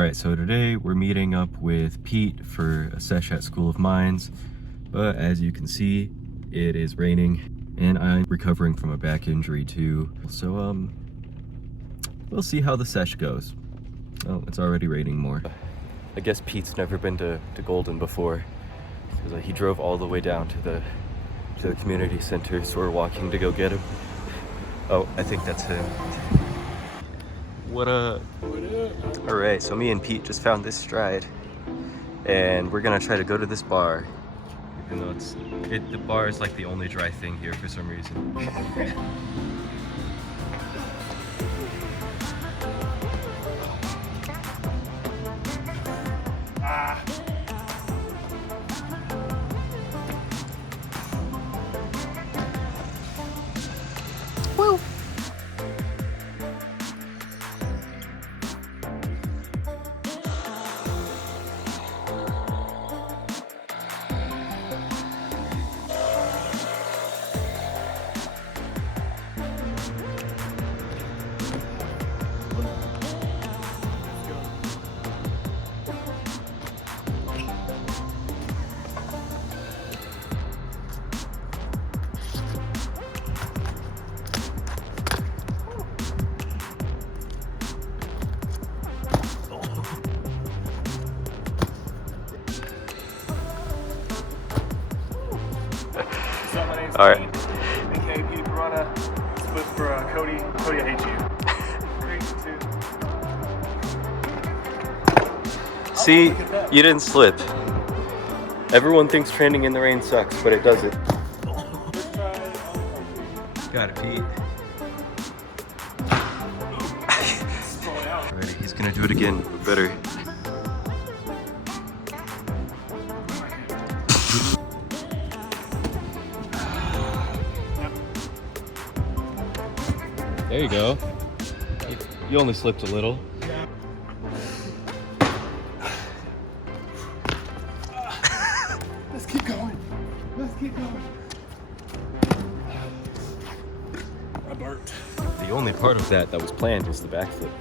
Alright, so today we're meeting up with Pete for a sesh at School of Mines, but as you can see, it is raining and I'm recovering from a back injury too. So we'll see how the sesh goes. Oh, it's already raining more. I guess Pete's never been to Golden before, because he drove all the way down to the community center, so we're walking to go get him. Oh, I think that's him. What up? Alright, so me and Pete just found this stride, and we're gonna try to go to this bar, even though the bar is like the only dry thing here for some reason. Woo! All right. AKA Pete Piranha. Split for Cody. Cody, I hate you. 3, 2. See, you didn't slip. Everyone thinks training in the rain sucks, but it doesn't. Got it, Pete. Alrighty, he's gonna do it again, but better. There you go. You only slipped a little. Let's keep going. Let's keep going. I burped. The only part of that was planned was the backflip.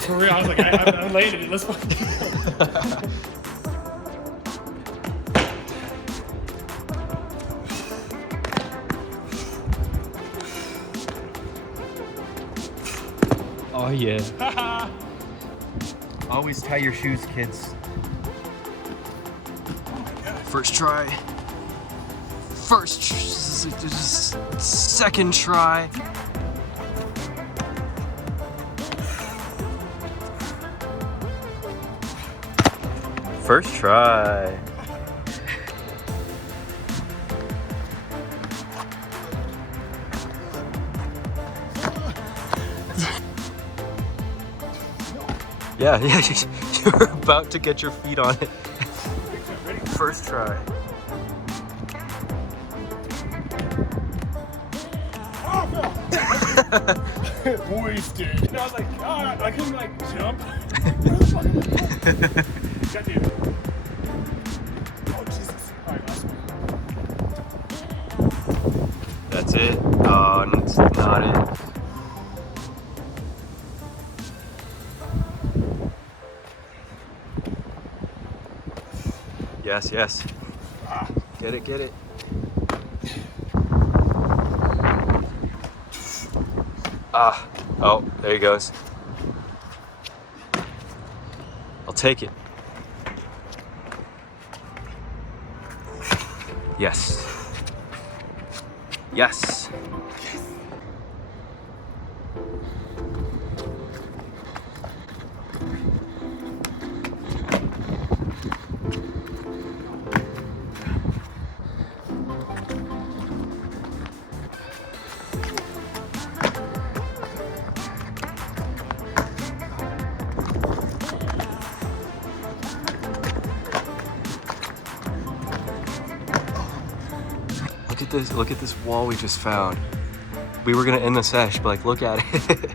For real, I was like, I landed it. Let's fucking keep going. Oh yeah. Always tie your shoes, kids. First try. Second try. First try. Yeah, you were about to get your feet on it. First try. Wasted. And I was like, God, I couldn't like jump. Got you. Oh Jesus! All right, last one. That's it. Oh, it's not it. Yes, yes. Get it, get it. Oh, there he goes. I'll take it. Yes. Yes. Look at this wall we just found. We were gonna end the sesh, but like, look at it.